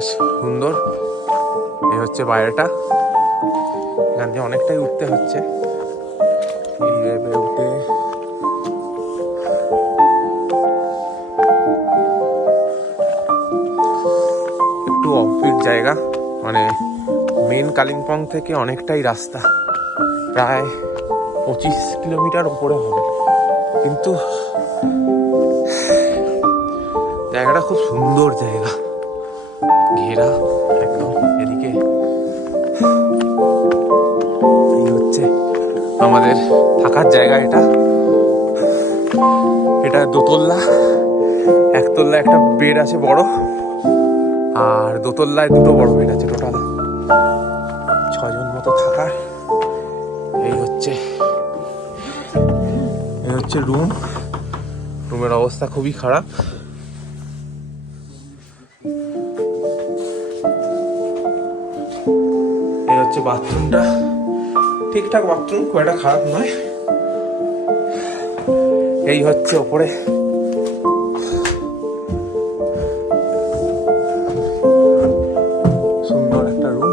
বেশ সুন্দর। এই হচ্ছে বাইরেটা, এখান থেকে অনেকটাই উঠতে হচ্ছে। এইভাবে উঠে একটু অফবিট জায়গা, মানে মেন কালিম্পং থেকে অনেকটাই রাস্তা, প্রায় 25 কিলোমিটার উপরে হবে, কিন্তু জায়গাটা খুব সুন্দর জায়গা, ঘেরা একদম। এদিকে এই হচ্ছে আমাদের থাকার জায়গা। এটা দোতলা, একতলা একটা বেড আছে বড়, আর দোতলায় দুটো বড় বেড আছে, টোটাল 6 জন মতো থাকার। এই হচ্ছে রুম। রুমের অবস্থা খুবই খারাপ। এই হচ্ছে বাথরুমটা, ঠিকঠাক বাথরুম, খুব একটা খারাপ নয়। এই হচ্ছে ওপরে সুন্দর একটা রুম,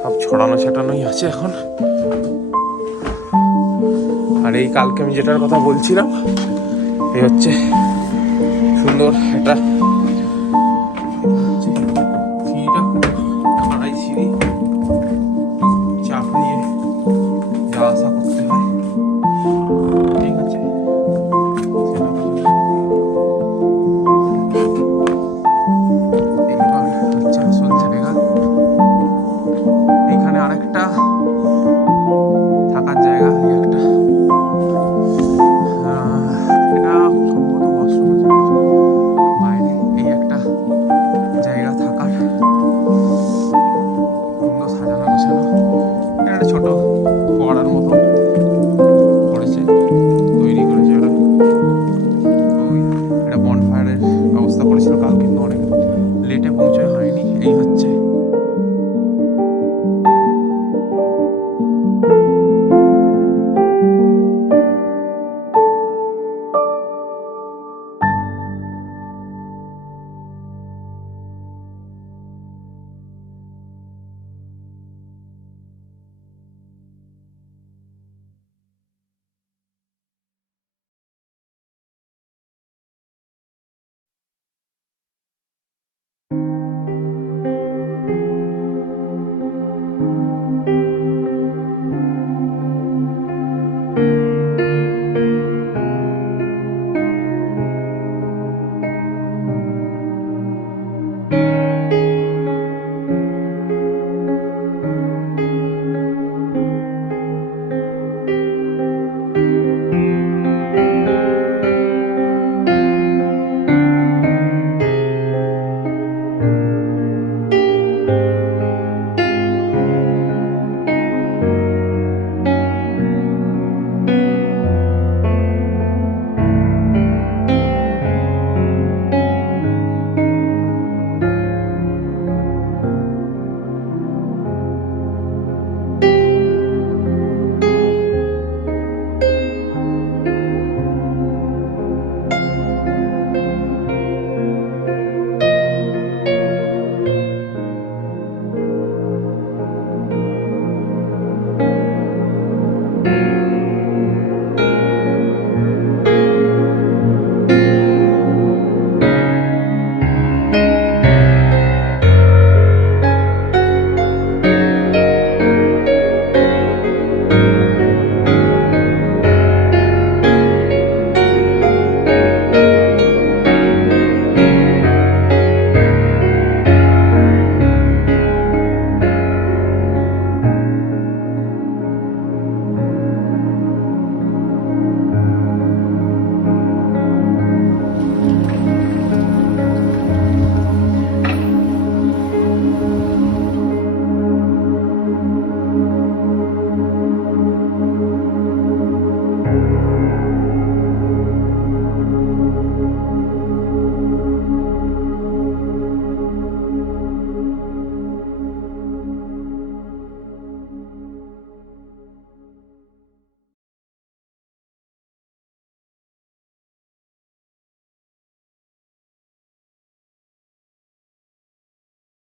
সব ছড়ানো ছেটানোই আছে এখন। আর এই কালকে আমি যেটার কথা বলছিলাম, এই হচ্ছে সুন্দর একটা